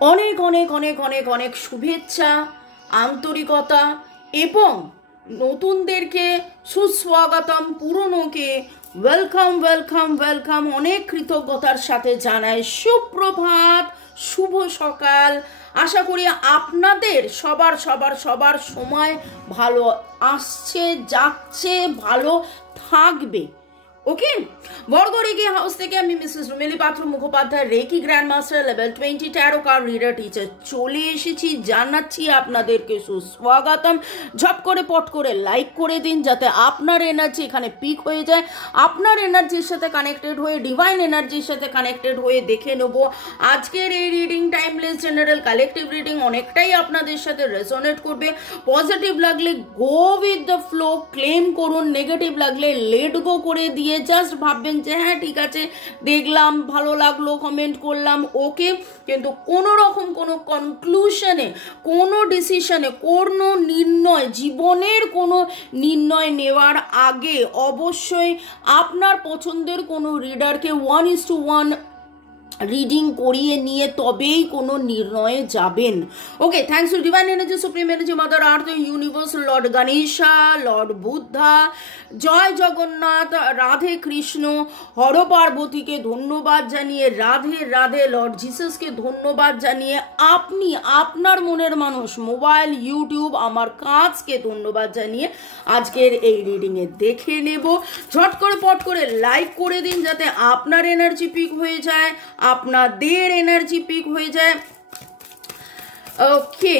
অনেক অনেক অনেক অনেক অনেক শুভেচ্ছা, আন্তরিকতা এবং নতুনদেরকে সুস্বাগতম, পুরনোকে ওয়েলকাম ওয়েলকাম ওয়েলকাম অনেক কৃতজ্ঞতার সাথে জানাই সুপ্রভাত, শুভ সকাল। আশা করি আপনাদের সবার সবার সবার সময় ভালো আসছে, যাচ্ছে, ভালো থাকবে। ওকে, বর্গরেকি হাউস থেকে আমি Mrs Rumeli Patra Mukhopadhyay, reiki grand master level 20 tarot card reader teacher চলে এসেছি। জানাচ্ছি আপনাদেরকে সুস্বাগতম। ঝপ করে পট করে লাইক করে দিন যাতে আপনার এনার্জি এখানে পিক হয়ে যায়। আপনার এনার্জির সাথে কানেক্টেড হয়ে, ডিভাইন এনার্জির সাথে কানেক্টেড হয়ে দেখে নেব আজকের এই reading. Timeless general collective reading অনেকটাই আপনাদের সাথে রেজোনেট করবে। পজিটিভ লাগলে go with the flow, claim করুন। নেগেটিভ লাগলে লেট গো করে দিয়ে জাস্ট ভাববেন যে হ্যাঁ ঠিক আছে, দেখলাম, ভালো লাগলো, কমেন্ট করলাম, ওকে। কিন্তু কোনো রকম কোনো কনক্লুশনে, কোনো ডিসিশনে, কোনো নির্ণয়, জীবনের কোনো নির্ণয় নেওয়ার আগে অবশ্যই আপনার পছন্দের কোনো রিডারকে 1:1 রিডিং করিয়ে নিয়ে তবেই কোনো নির্ণয়ে যাবেন। Okay, thanks to divine energy, supreme energy, mother earth, universe, lord Ganesha, lord Buddha, জয় জগন্নাথ, রাধে কৃষ্ণ, হর পার্বতীকে ধন্যবাদ জানিয়ে, রাধে রাধে, লর্ড জিসাসকে ধন্যবাদ জানিয়ে, আপনি আপনার মনের মানুষ, মোবাইল, ইউটিউব, আমার কাজকে ধন্যবাদ জানিয়ে আজকের এই রিডিংয়ে দেখে নেব। ঝট করে পট করে লাইক করে দিন যাতে আপনার এনার্জি পিক হয়ে যায়, আপনাদের এনার্জি পিক হয়ে যায়। ওকে,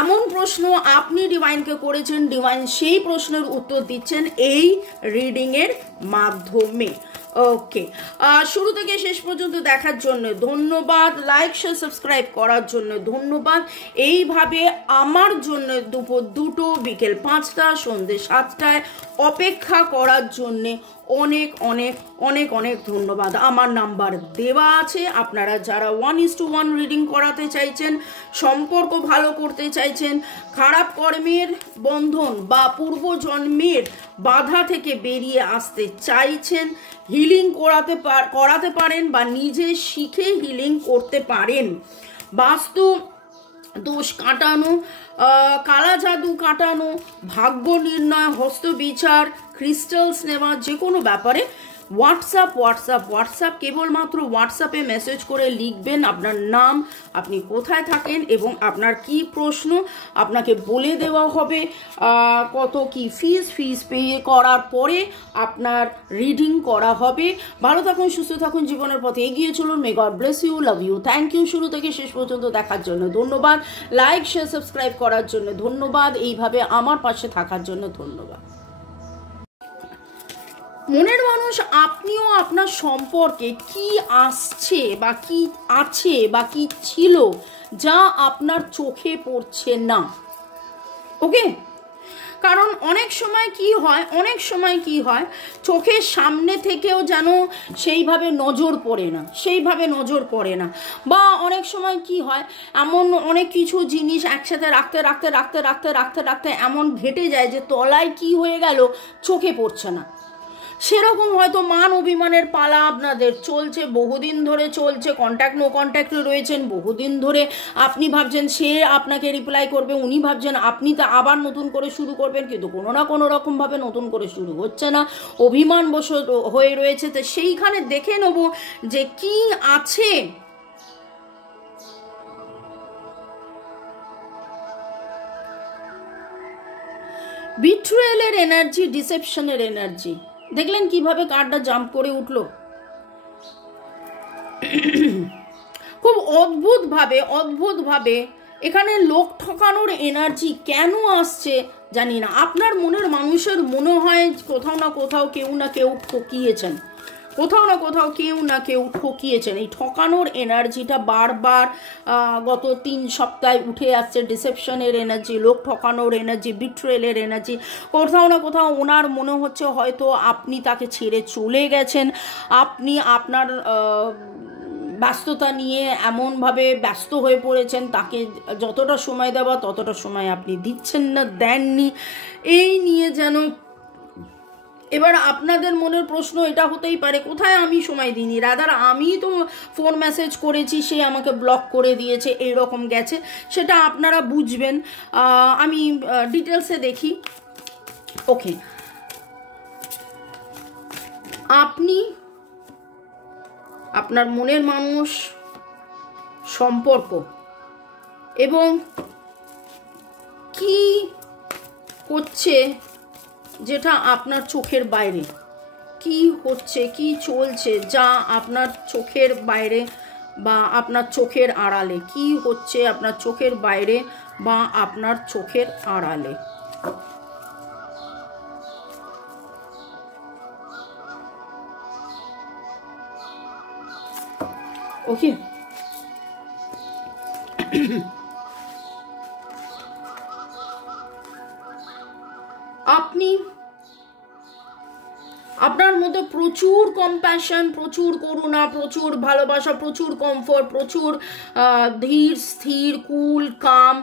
এমন প্রশ্ন আপনি ডিভাইনকে করেছেন, ডিভাইন সেই প্রশ্নের উত্তর দিচ্ছেন এই রিডিং এর মাধ্যমে। ওকে, শুরু থেকে শেষ পর্যন্ত দেখার জন্য ধন্যবাদ। লাইক, শেয়ার, সাবস্ক্রাইব করার জন্য ধন্যবাদ। এইভাবে আমার জন্য দুপুর 2টো, বিকেল 5টা, সন্ধ্যে 7টায় অপেক্ষা করার জন্যে অনেক অনেক অনেক অনেক ধন্যবাদ। আমার নাম্বার দেওয়া আছে। আপনারা যারা 1:1 রিডিং করাতে চাইছেন, সম্পর্ক ভালো করতে চাইছেন, খারাপ কর্মের বন্ধন বা পূর্বজন্মের বাধা থেকে বেরিয়ে আসতে চাইছেন, হিলিং করাতে পারেন বা নিজে শিখে হিলিং করতে পারেন, বাস্তু দোষ কাটানো, কালা জাদু কাটানো, ভাগ্য নির্ণয়, হস্ত বিচার, ক্রিস্টালস নেওয়া, যে কোনো ব্যাপারে হোয়াটসঅ্যাপ কেবলমাত্র হোয়াটসঅ্যাপে মেসেজ করে লিখবেন আপনার নাম, আপনি কোথায় থাকেন এবং আপনার কি প্রশ্ন, আপনাকে বলে দেওয়া হবে কত কি ফিস পে করার পরে আপনার রিডিং করা হবে। ভালো থাকুন, সুস্থ থাকুন, জীবনের পথে এগিয়ে চলুন। May God bless you, love you, thank you. শুরু থেকে শেষ পর্যন্ত দেখার জন্য ধন্যবাদ। লাইক, শেয়ার, সাবস্ক্রাইব করার জন্য ধন্যবাদ। এইভাবে আমার পাশে থাকার জন্য ধন্যবাদ। মনের মানুষ, আপনিও আপনার সম্পর্কে কি আসছে বা কি আছে বা কি ছিল যা আপনার চোখে পড়ছে না। ওকে, কারণ অনেক সময় কি হয় চোখের সামনে থেকেও যেন সেইভাবে নজর পড়ে না বা অনেক সময় কি হয় এমন অনেক কিছু জিনিস একসাথে রাখতে এমন ঘেটে যায় যে তলায় কি হয়ে গেল চোখে পড়ছে না। সেরকম হয়তো মান অভিমানের পালা আপনাদের চলছে, বহুদিন ধরে চলছে, কন্ট্যাক্ট নো কন্ট্যাক্টে রয়েছেন বহুদিন ধরে। আপনি ভাবছেন সে আপনাকে রিপ্লাই করবে, উনি ভাবছেন আপনি তা আবার নতুন করে শুরু করবেন, কিন্তু কোনো না কোনো রকমভাবে নতুন করে শুরু হচ্ছে না, অভিমানবশ হয়ে রয়েছে। তো সেইখানে দেখে নেব যে কি আছে। বিট্রেয়ালের এনার্জি, ডিসেপশনের এনার্জি, দেখলেন কিভাবে কার্ডটা জাম্প করে উঠলো। খুব অদ্ভুতভাবে এখানে লোক ঠকানোর এনার্জি কেন আসছে জানি না। আপনার মনের মানুষের মনে হয় কোথাও না কোথাও কেউ না কেউ ঠকিয়েছেন। এই ঠকানোর এনার্জিটা বারবার গত 3 সপ্তাহে উঠে আসছে। ডিসেপশনের এনার্জি, লোক ঠকানোর এনার্জি, বিট্রেয়ালের এনার্জি। কোথাও না কোথাও ওনার মনে হচ্ছে হয়তো আপনি তাকে ছেড়ে চলে গেছেন, আপনি আপনার ব্যস্ততা নিয়ে এমনভাবে ব্যস্ত হয়ে পড়েছেন, তাকে যতটা সময় দেওয়া ততটা সময় আপনি দিচ্ছেন না, দেননি। এই নিয়ে যেন এবার আপনাদের মনের প্রশ্ন এটা হতেই পারে, কোথায় আমি সময় দিইনি, রাদার আমি তো ফোন মেসেজ করেছি, সে আমাকে ব্লক করে দিয়েছে, এইরকম গেছে, সেটা আপনারা বুঝবেন। আমি ডিটেলসে দেখি। ওকে, আপনি আপনার মনের মানুষ, সম্পর্ক এবং কি হচ্ছে যেটা আপনার চোখের বাইরে, কি হচ্ছে, কি চলছে যা আপনার চোখের বাইরে বা আপনার চোখের আড়ালে, কি হচ্ছে আপনার চোখের বাইরে বা আপনার চোখের আড়ালে। ওকে, আপনি আপনার মধ্যে প্রচুর কম্প্যাশন, প্রচুর করুণা, প্রচুর ভালোবাসা, প্রচুর কমফোর্ট, প্রচুর ধীর স্থির কুল কাম,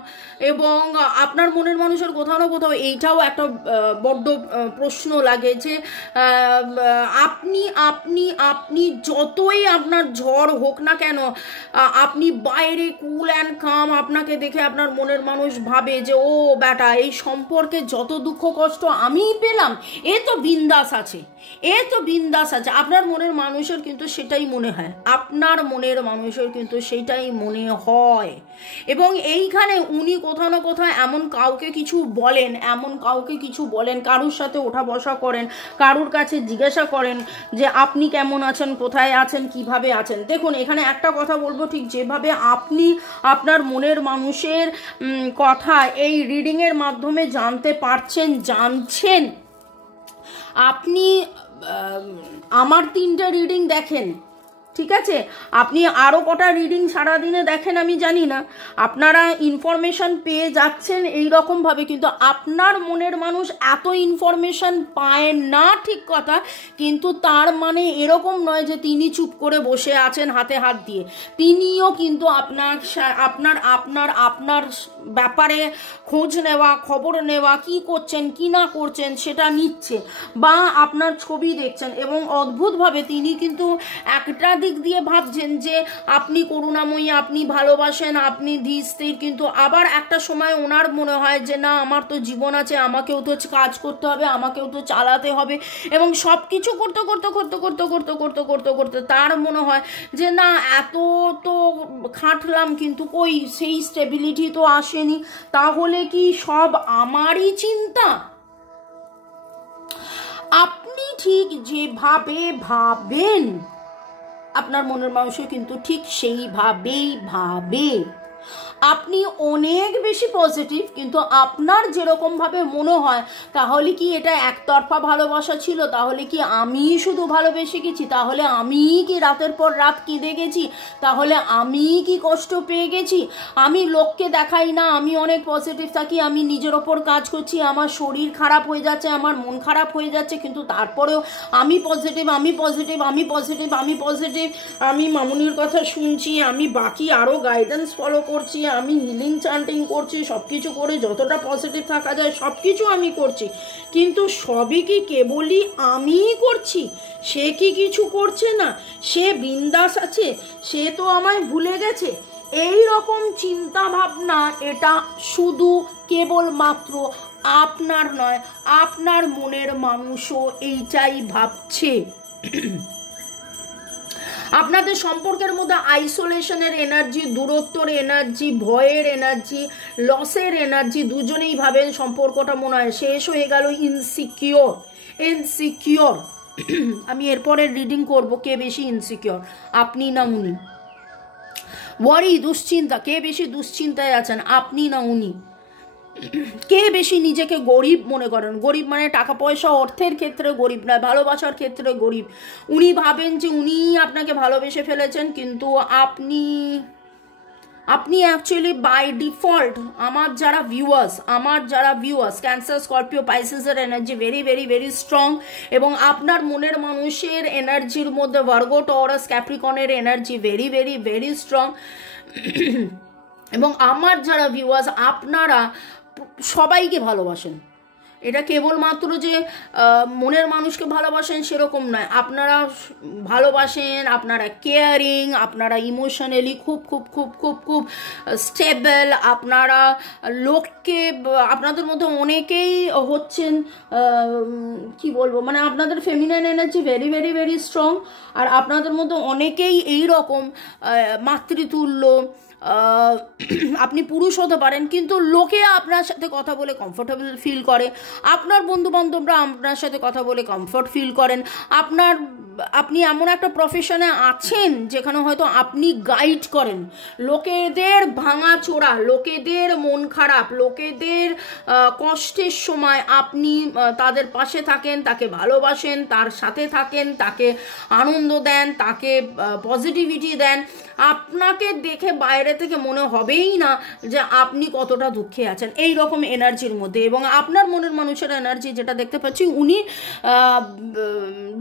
এবং আপনার মনের মানুষের কোথাও না কোথাও এইটাও একটা বড্ড প্রশ্ন লাগে যে আপনি আপনি আপনি যতই আপনার ঝড় হোক না কেন, আপনি বাইরে কুল অ্যান্ড কাম, আপনাকে দেখে আপনার মনের মানুষ ভাবে যে ও বেটা, এই সম্পর্কে যত দুঃখ কষ্ট আমিই পেলাম, এ তো বিন্দাস আছে, এ তো বিন্দাস আছে। আপনার মনের মানুষের কিন্তু সেটাই মনে হয়, আপনার মনের মানুষের কিন্তু সেটাই মনে হয়। এবং এইখানে উনি কোথাও না কোথাও এমন কাউকে কিছু বলেন, এমন কাউকে কিছু বলেন, কারুর সাথে ওঠা বসা করেন, কারুর কাছে জিজ্ঞাসা করেন যে আপনি কেমন আছেন, কোথায় আছেন, কিভাবে আছেন। দেখুন, এখানে একটা কথা বলবো, ঠিক যেভাবে আপনি আপনার মনের মানুষের কথা এই রিডিংয়ের মাধ্যমে জানতে পারছেন, জানছেন, আপনি আমার 3টে রিডিং দেখেন, ঠিক আছে, আপনি আরও কটা রিডিং সারাদিনে দেখেন আমি জানি না, আপনারা ইনফরমেশন পেয়ে যাচ্ছেন এই রকমভাবে, কিন্তু আপনার মনের মানুষ এত ইনফরমেশন পায় না, ঠিক কথা, কিন্তু তার মানে এরকম নয় যে তিনি চুপ করে বসে আছেন হাতে হাত দিয়ে, তিনিও কিন্তু আপনার ব্যাপারে খোঁজ নেওয়া, খবর নেওয়া, কি করছেন কি না করছেন সেটা নিচ্ছে, বা আপনার ছবি দেখছেন, এবং অদ্ভুতভাবে তিনি কিন্তু একটা দিক দিয়ে ভাবছেন যে আপনি করুণাময়ী, আপনি ভালোবাসেন, আপনি ধীর স্থির, কিন্তু আবার একটা সময় ওনার মনে হয় যে না, আমার তো জীবন আছে, আমাকেও তো কাজ করতে হবে, আমাকেও তো চালাতে হবে, এবং সব কিছু করতে করতে করতে করতে করতে করতে করতে করতে তার মনে হয় যে না, এত তো খাটলাম কিন্তু কই সেই স্টেবিলিটি তো আসেনি, তাহলে কি সব আমারই চিন্তা? আপনি ঠিক যেভাবে ভাবেন, আপনার মনের মানুষও কিন্তু ঠিক সেইভাবেই ভাবে। আপনি অনেক বেশি পজিটিভ, কিন্তু আপনার যেরকমভাবে মনে হয় তাহলে কি এটা একতরফা ভালোবাসা ছিল, তাহলে কি আমি শুধু ভালোবেসে গেছি, তাহলে আমি কি রাতের পর রাত কেঁদে গেছি, তাহলে আমি কি কষ্ট পেয়ে গেছি, আমি লোককে দেখাই না, আমি অনেক পজিটিভ থাকি, আমি নিজের ওপর কাজ করছি, আমার শরীর খারাপ হয়ে যাচ্ছে, আমার মন খারাপ হয়ে যাচ্ছে, কিন্তু তারপরেও আমি পজিটিভ, আমি পজিটিভ, আমি পজিটিভ, আমি পজিটিভ, আমি মামুনির কথা শুনছি, আমি বাকি আরও গাইডেন্স ফলো করছি, আমি হিলিং চ্যান্টিং করছি, সব কিছু করে যতটা পজিটিভ থাকা যায় সব কিছু আমি করছি, কিন্তু সবই কি কেবলই আমিই করছি? সে কি কিছু করছে না? সে বিন্দাস আছে, সে তো আমায় ভুলে গেছে? এই রকম চিন্তা ভাবনা, এটা শুধু কেবলমাত্র আপনার নয়, আপনার মনের মানুষও এইটাই ভাবছে। আপনাদের সম্পর্কের মধ্যে আইসোলেশনের এনার্জি, দূরত্বর এনার্জি, ভয়ের এনার্জি, লসের এনার্জি, দুজনেই ভাবেন সম্পর্কটা মনে হয় শেষ হয়ে গেল, ইনসিকিওর। আমি এরপরের রিডিং করব, কে বেশি ইনসিকিওর, আপনি না উনি? ওয়ারি, দুশ্চিন্তা, কে বেশি দুশ্চিন্তায় আছেন, আপনি না উনি? কে বেশি নিজেকে গরিব মনে করেন? গরিব মানে টাকা পয়সা অর্থের ক্ষেত্রে গরিব নয়, ভালোবাসার ক্ষেত্রে গরিব। উনি ভাবেন যে উনি আপনাকে ভালোবেসে ফেলেছেন, কিন্তু আপনি অ্যাকচুয়ালি বাই ডিফল্ট, আমার যারা ভিউয়ার্স ক্যান্সার, স্করপিও, পাইসেসের energy very very very strong, এবং আপনার মনের মানুষের এনার্জির মধ্যে ভার্গো, টরাস, ক্যাপ্রিকনের energy very very very strong. এবং আমার যারা ভিউয়ার্স, আপনারা সবাইকে ভালোবাসেন, এটা কেবলমাত্র যে মনের মানুষকে ভালোবাসেন সেরকম নয়, আপনারা ভালোবাসেন, আপনারা কেয়ারিং, আপনারা ইমোশনালি খুব খুব খুব খুব খুব স্টেবল, আপনারা লোককে, আপনাদের মধ্যে অনেকেই হচ্ছেন কি বলবো, মানে আপনাদের feminine energy very very very strong, আর আপনাদের মধ্যে অনেকেই এই রকম মাতৃতুল্য, আপনি পুরুষ হতে পারেন কিন্তু লোকে আপনার সাথে কথা বলে কমফোর্টেবল ফিল করে, আপনার বন্ধুবান্ধবরা আপনার সাথে কথা বলে কমফোর্ট ফিল করেন, আপনি এমন একটা প্রফেশনে আছেন যেখানে হয়তো আপনি গাইড করেন লোকেদের ভাঙা চোরা, লোকেদের মন খারাপ, লোকেদের কষ্টের সময় আপনি তাদের পাশে থাকেন, তাকে ভালোবাসেন, তার সাথে থাকেন, তাকে আনন্দ দেন, তাকে পজিটিভিটি দেন। আপনাকে দেখে বাইরে থেকে মনে হবেই না যে আপনি কতটা দুঃখে আছেন, এই রকম এনার্জির মধ্যে। এবং আপনার মনের মানুষের এনার্জি যেটা দেখতে পাচ্ছি, উনি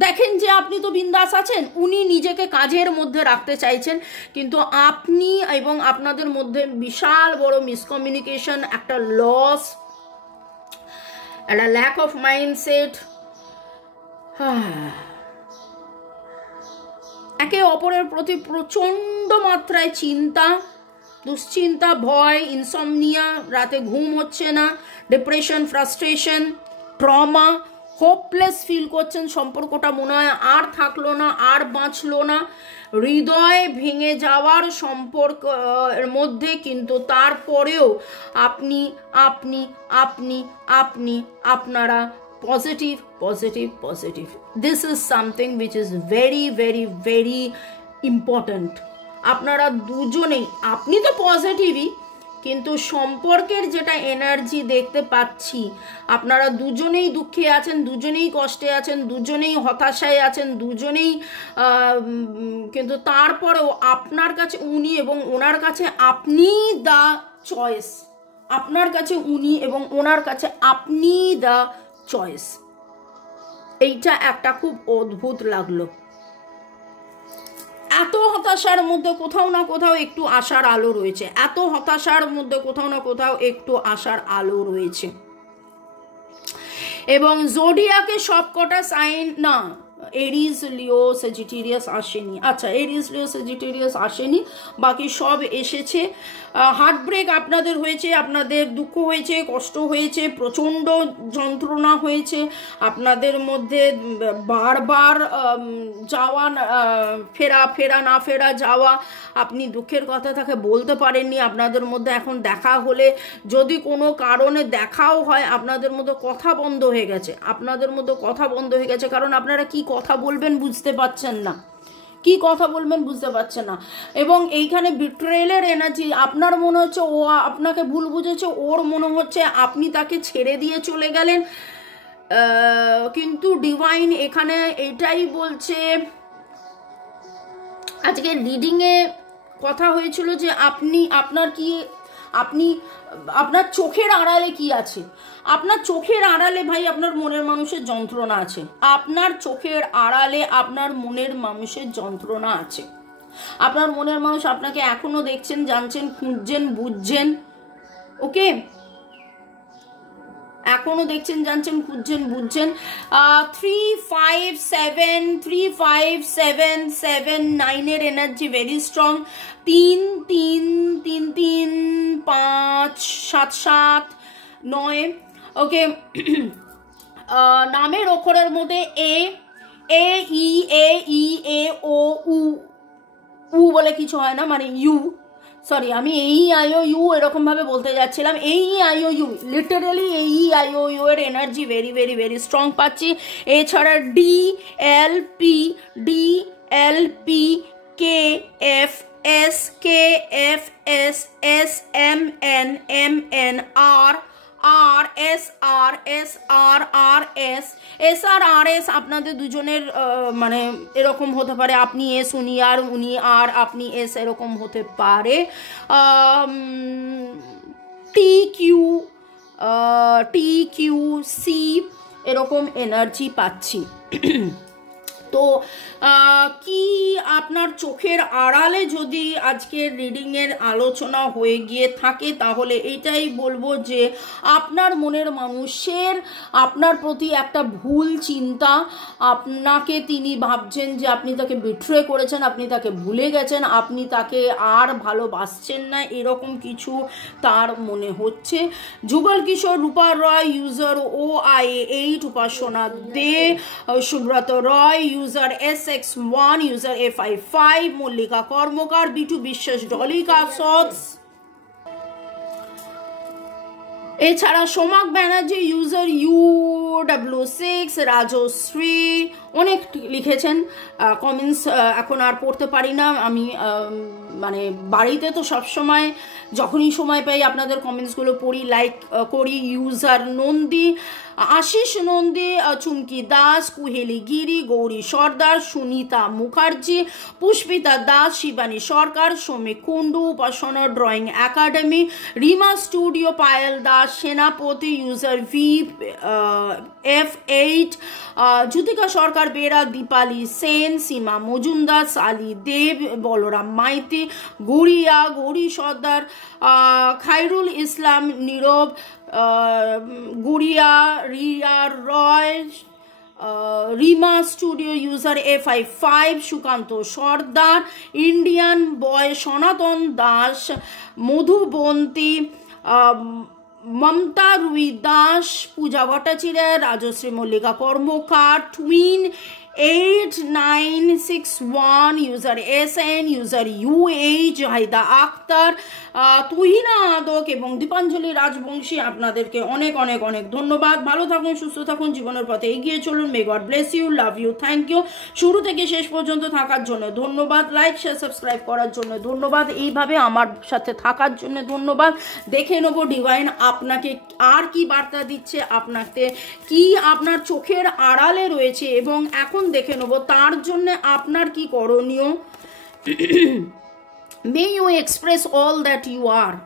দেখেন যে আপনি তো বিন্দাস আছেন, উনি নিজেকে কাজের মধ্যে রাখতে চাইছেন, কিন্তু আপনি এবং আপনাদের মধ্যে বিশাল বড় মিসকমিউনিকেশন, একটা লস, একটা ল্যাক অফ মাইন্ডসেট, একে অপরের প্রতি প্রচণ্ড মাত্রায় চিন্তা, দুশ্চিন্তা, ভয়, ইনসমনিয়া, রাতে ঘুম হচ্ছে না, depression, frustration, trauma, hopeless feel করছেন, সম্পর্কটা মনে হয় আর থাকলো না, আর বাঁচলো না, হৃদয় ভেঙে যাওয়ার সম্পর্ক এর মধ্যে, কিন্তু তারপরেও আপনি আপনি আপনি আপনি আপনারা positive positive positive. This is something which is very very very important. আপনারা দুজনেই, আপনি তো পজিটিভই, কিন্তু সম্পর্কের যেটা এনার্জি দেখতে পাচ্ছি, আপনারা দুজনেই দুঃখে আছেন, দুজনেই কষ্টে আছেন, দুজনেই হতাশায় আছেন, দুজনেই, কিন্তু তারপরেও আপনার কাছে উনি এবং ওনার কাছে আপনি দ্য চয়েস, আপনার কাছে উনি এবং ওনার কাছে আপনি দ্য চয়েস। এইটা একটা খুব অদ্ভুত লাগলো। এত হতাশার মধ্যে কোথাও না কোথাও একটু আশার আলো রয়েছে, এত হতাশার মধ্যে কোথাও না কোথাও একটু আশার আলো রয়েছে। এবং জোডিয়াকে সবকটা সাইন না, এরিস, লিও, সেজিটেরিয়াস আসেনি। আচ্ছা, এরিস, লিও, সেজিটেরিয়াস আসেনি, বাকি সব এসেছে। হার্ট ব্রেক আপনাদের হয়েছে, আপনাদের দুঃখ হয়েছে, কষ্ট হয়েছে, প্রচণ্ড যন্ত্রণা হয়েছে, আপনাদের মধ্যে বারবার যাওয়া, ফেরা ফেরা না ফেরা যাওয়া, আপনি দুঃখের কথা তাকে বলতে পারেননি, আপনাদের মধ্যে এখন দেখা হলে, যদি কোনো কারণে দেখাও হয়, আপনাদের মধ্যে কথা বন্ধ হয়ে গেছে, আপনাদের মধ্যে কথা বন্ধ হয়ে গেছে, কারণ আপনারা কি কথা বলবেন বুঝতে পারছেন না, কি কথা বলবেন বুঝতে পারছেন না। এবং এইখানে বিট্রেলের এনার্জি, আপনার মনে হচ্ছে ও আপনাকে ভুল বুঝেছে, ওর মনে হচ্ছে আপনি তাকে ছেড়ে দিয়ে চলে গেলেন, কিন্তু ডিভাইন এখানে এটাই বলছে, আজকে রিডিংয়ে কথা হয়েছিল যে আপনার চোখের আড়ালে কি আছে, আপনার চোখের আড়ালে ভাই আপনার মনের মানুষের যন্ত্রণা আছে, আপনার চোখের আড়ালে আপনার মনের মানুষের যন্ত্রণা আছে। আপনার মনের মানুষ আপনাকে এখনো দেখছেন, জানছেন, খুঁজছেন, বুঝছেন, ওকে, এখনো দেখছেন, জানছেন, খুঁজছেন, বুঝছেন। 35779 এনার্জি ভেরি স্ট্রং, 3 3 3 3 5 7 7 9, ওকে। নামের অক্ষরের মধ্যে এ ই ও উ বলে কিছু হয় না, মানে ইউ, সরি আমি এই আইও ইউ এরকম ভাবে বলতে যাচ্ছিলাম, এই আইও ইউ, লিটারেলি এই আইও ইউ এর energy very very very strong পাচ্ছি। এছাড়া D L P K F S S M N R S আপনাদের দুজনের মানে এরকম হতে পারে, আপনি এস উনি আর, উনি আর, আপনি এস, এরকম হতে পারে। টি কিউ সি এরকম এনার্জি পাচ্ছি। তো কি আপনার চোখের আড়ালে যদি আজকের রিডিংয়ের আলোচনা হয়ে গিয়ে থাকে তাহলে এটাই বলবো যে আপনার মনের মানুষের আপনার প্রতি একটা ভুল চিন্তা, আপনাকে তিনি ভাবছেন যে আপনি তাকে বিট্রে করেছেন, আপনি তাকে ভুলে গেছেন, আপনি তাকে আর ভালোবাসছেন না, এরকম কিছু তার মনে হচ্ছে। Jugal Kishore, Rupa Roy, user OIA8, Upasana Dey, Subrata Roy, user SX1, user A55, Mallika Karmakar, Bitu Biswas, Dolika সৎস, এছাড়া সোমাক ব্যানার্জি, ইউজার UW6, রাজশ্রী, অনেক লিখেছেন কমেন্টস। এখন আর পড়তে পারি না আমি, মানে বাড়িতে তো সবসময় যখনই সময় পাই আপনাদের কমেন্টসগুলো পড়ি, লাইক করি। User Nandi, Ashis Nandi, Chumki Das, Kuheli Giri, Gouri Sardar, Sunita Mukherjee, Pushpita Das, Shibani Sarkar, Soumik Kundu, Upasana drawing academy, Rima studio, Payel Das, Senapati, user VF8, Jyotika Sarkar Bera, Dipali Sen, Sima Majumdar, Sali Deb, Balaram Maiti, Gudiya, Gouri Sardar, Khairul Islam, Nirab, Gudiya, Riya Roy, Rima studio, user A55, Sukanta Sardar, Indian boy, Sanatan Das, Madhubanti, Mamata Rui Das, Puja Bhattacharya, Rajashree Mallika কর্মকার, twin 8961, user SN, user UH, Jahida Akhtar, Tuhina Adak এবং দীপাঞ্জলি রাজবংশী, আপনাদেরকে অনেক অনেক অনেক ধন্যবাদ। ভালো থাকুন, সুস্থ থাকুন, জীবনের পথে এগিয়ে চলুন। May God bless you, love you, thank you. শুরু থেকে শেষ পর্যন্ত থাকার জন্য ধন্যবাদ, লাইক শেয়ার সাবস্ক্রাইব করার জন্য ধন্যবাদ, এইভাবে আমার সাথে থাকার জন্য ধন্যবাদ। দেখে নেবো ডিভাইন আপনাকে আর কি বার্তা দিচ্ছে, আপনাকে কি আপনার চোখের আড়ালে রয়েছে, এবং এখন দেখে নেব তার জন্য আপনার কি করণীয়। May you express all that you are.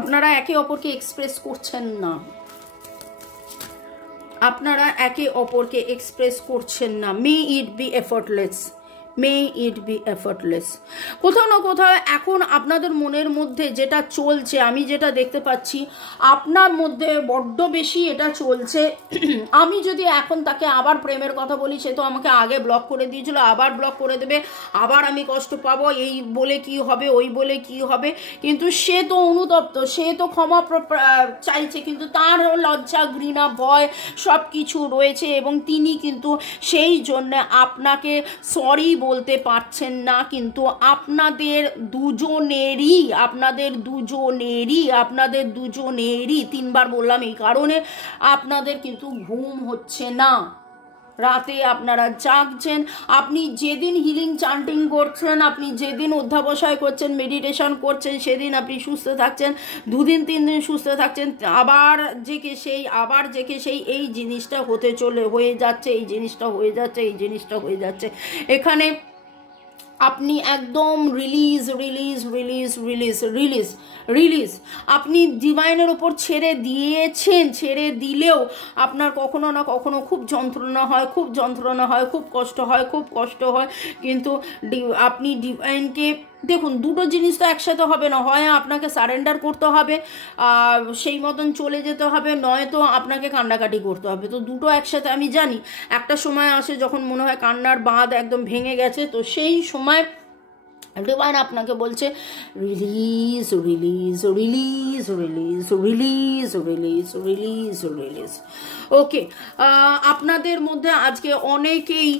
আপনারা একে অপরকে এক্সপ্রেস করছেন না, আপনারা একে অপরকে এক্সপ্রেস করছেন না। May it be effortless. May it be effortless. কোথাও না কোথাও এখন আপনাদের মনের মধ্যে যেটা চলছে, আমি যেটা দেখতে পাচ্ছি আপনার মধ্যে বড্ড বেশি এটা চলছে। আমি যদি এখন তাকে আবার প্রেমের কথা বলি, সে তো আমাকে আগে ব্লক করে দিয়েছিল, আবার ব্লক করে দেবে, আবার আমি কষ্ট পাবো, এই বলে কি হবে, ওই বলে কি হবে। কিন্তু সে তো অনুতপ্ত, সে তো ক্ষমা চাইছে, কিন্তু তার লজ্জা, ঘৃণা, ভয় সব কিছু রয়েছে, এবং তিনি কিন্তু সেই জন্য আপনাকে সরি বলতে পারছেন না। কিন্তু আপনাদের দুজনেরই 3বার বললাম এই কারণে, আপনাদের কিন্তু ঘুম হচ্ছে না, রাতে আপনারা জাগছেন। আপনি যেদিন হিলিং চান্টিং করছেন, আপনি যেদিন অধ্যাবসায় করছেন, মেডিটেশন করছেন, সেদিন আপনি সুস্থ থাকছেন, 2 দিন 3 দিন সুস্থ থাকছেন, আবার জেকে সেই এই জিনিসটা হয়ে যাচ্ছে। এখানে আপনি একদম রিলিজ আপনি ডিভাইনের ওপর ছেড়ে দিলেও আপনার কখনো না কখনো খুব যন্ত্রণা হয়, খুব কষ্ট হয়। কিন্তু আপনি ডিভাইনকে দেখুন, দুটো জিনিস তো একসাথে হবে না, হয় আপনাকে সারেন্ডার করতে হবে, সেই মতন চলে যেতে হবে, নয়তো আপনাকে কান্নাকাটি করতে হবে। তো দুটো একসাথে আমি জানি। একটা সময় আসে যখন মনে হয় কান্নার বাঁধ একদম ভেঙে গেছে, তো সেই সময় ডিভাইন আপনাকে বলছে রিলিজ। ওকে, আপনাদের মধ্যে আজকে অনেকেই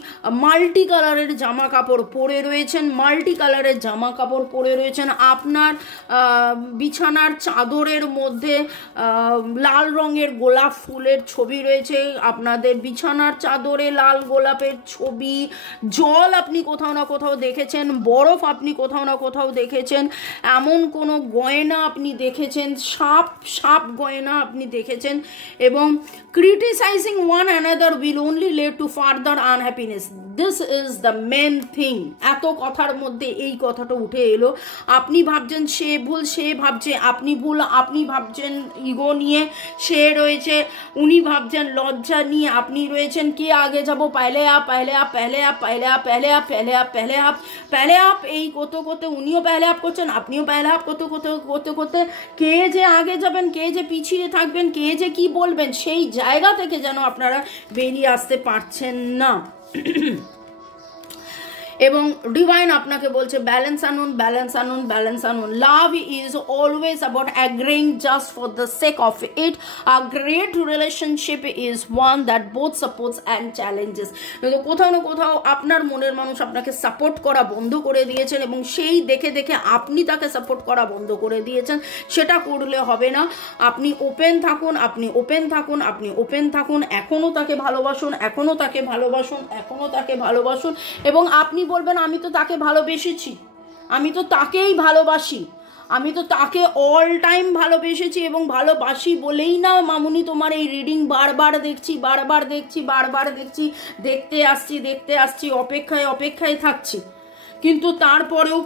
মাল্টি কালারের জামা কাপড় পরে রয়েছেন। আপনার বিছানার চাদরের মধ্যে লাল রঙের গোলাপ ফুলের ছবি রয়েছে, আপনাদের বিছানার চাদরে লাল গোলাপের ছবি, জল আপনি কোথাও না কোথাও দেখেছেন, বরফ আপনি কোথাও না কোথাও দেখেছেন, এমন কোনো গয়না আপনি দেখেছেন, সাপ গয়না আপনি দেখেছেন, এবং criticizing one another will only lead to further unhappiness. This is the main thing. এত কথার মধ্যে এই কথাটা উঠে এলো। আপনি ভাবছেন সে ভুল, সে ভাবছে আপনি ভুল, আপনি ভাবছেন ইগো নিয়ে, সে রয়েছে, উনি ভাবছেন লজ্জা নিয়ে, আপনি রয়েছেন কে আগে যাব, পহলে আপ পহলে আপ পহলে আপ পহলে আপ পহলে আপ পহলে আপ পহলে আপ পহলে আপ, এই করতে করতে উনিও পহলে আপ করছেন, আপনিও পহলে আপ করতে করতে করতে করতে কে যে আগে যাবেন, কে যে পিছিয়ে থাকবেন, কে যে কি বলবেন, সেই জায়গা থেকে যেন আপনারা বেরিয়ে আসতে পারছেন না। এবং ডিভাইন আপনাকে বলছে ব্যালেন্স আনুন, ব্যালেন্স আনুন, ব্যালেন্স আনুন। Love is always about agreeing just for the sake of it. A great relationship is one that both supports and challenges. কিন্তু কোথাও না কোথাও আপনার মনের মানুষ আপনাকে সাপোর্ট করা বন্ধ করে দিয়েছেন, এবং সেই দেখে দেখে আপনি তাকে সাপোর্ট করা বন্ধ করে দিয়েছেন। সেটা করলে হবে না। আপনি ওপেন থাকুন, আপনি ওপেন থাকুন, আপনি ওপেন থাকুন। এখনও তাকে ভালোবাসুন, এখনও তাকে ভালোবাসুন, এখনও তাকে ভালোবাসুন। এবং আপনি বলবেন আমি তো তাকে ভালোবেসেছি, আমি তো তাকেই ভালোবাসি, আমি তো তাকে অল টাইম ভালোবেসেছি এবং ভালোবাসি বলেই না মামুনি তোমার এই রিডিং বারবার দেখছি, বারবার দেখছি, বারবার দেখছি, দেখতে আসছি, অপেক্ষায় অপেক্ষায় থাকছি। কিন্তু তারপরেও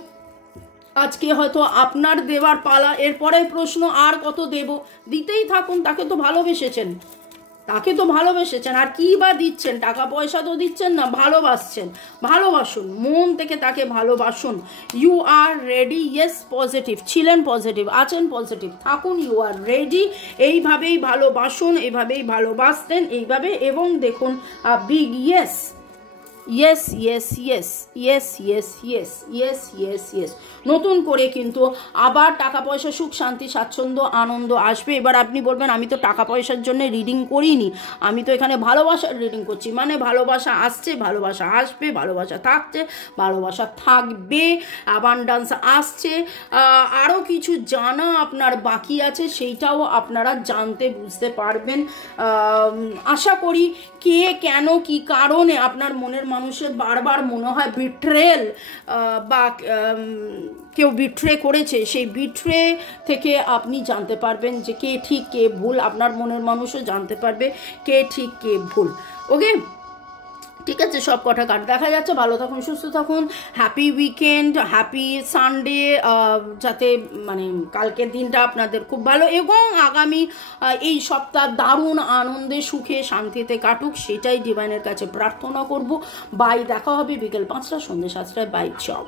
আজকে হয়তো আপনার দেওয়ার পালা। এরপরে প্রশ্ন আর কত দেব? দিতেই থাকুন। তাকে তো ভালোবেসেছেন, তাকে তো ভালোবেসেছেন, আর কি বা দিচ্ছেন? টাকা পয়সা তো দিচ্ছেন না, ভালোবাসছেন। ভালোবাসুন, মন থেকে তাকে ভালোবাসুন। You are ready. Yes, positive ছিলেন, পজিটিভ আছেন, পজিটিভ থাকুন। You are ready. এইভাবেই ভালোবাসুন, এইভাবেই ভালোবাসতেন, এইভাবে। এবং দেখুন big yes, yes yes yes yes yes yes yes yes yes. নতুন করে কিন্তু আবার টাকা পয়সা, সুখ শান্তি, স্বাচ্ছন্দ্য, আনন্দ আসবে। এবার আপনি বলবেন আমি তো টাকা পয়সার জন্য রিডিং করিনি, আমি তো এখানে ভালোবাসার রিডিং করছি। মানে ভালোবাসা আসছে, ভালোবাসা আসবে, ভালোবাসা থাকছে, ভালোবাসা থাকবে, অ্যাবান্ডান্স আসছে। আরও কিছু জানা আপনার বাকি আছে, সেইটাও আপনারা জানতে বুঝতে পারবেন। আশা করি কে, কেন, কি কারণে আপনার মনের মানুষের বারবার মনে হয় বিট্রেল বা কেউ বিট্রে করেছে, সেই বিট্রে থেকে আপনি জানতে পারবেন যে কে ঠিক কে ভুল। আপনার মনের মানুষও জানতে পারবে কে ঠিক কে ভুল। ওকে, ঠিক আছে, সব কটা কাট দেখা যাচ্ছে। ভালো থাকুন, সুস্থ থাকুন, হ্যাপি উইকেন্ড, হ্যাপি সানডে। যাতে মানে কালকের দিনটা আপনাদের খুব ভালো এবং আগামী এই সপ্তাহ দারুণ আনন্দে, সুখে, শান্তিতে কাটুক, সেটাই ডিভাইনের কাছে প্রার্থনা করব। বাই, দেখা হবে বিকেল 5টা, সন্ধ্যে 7টায়। বাই, চাও।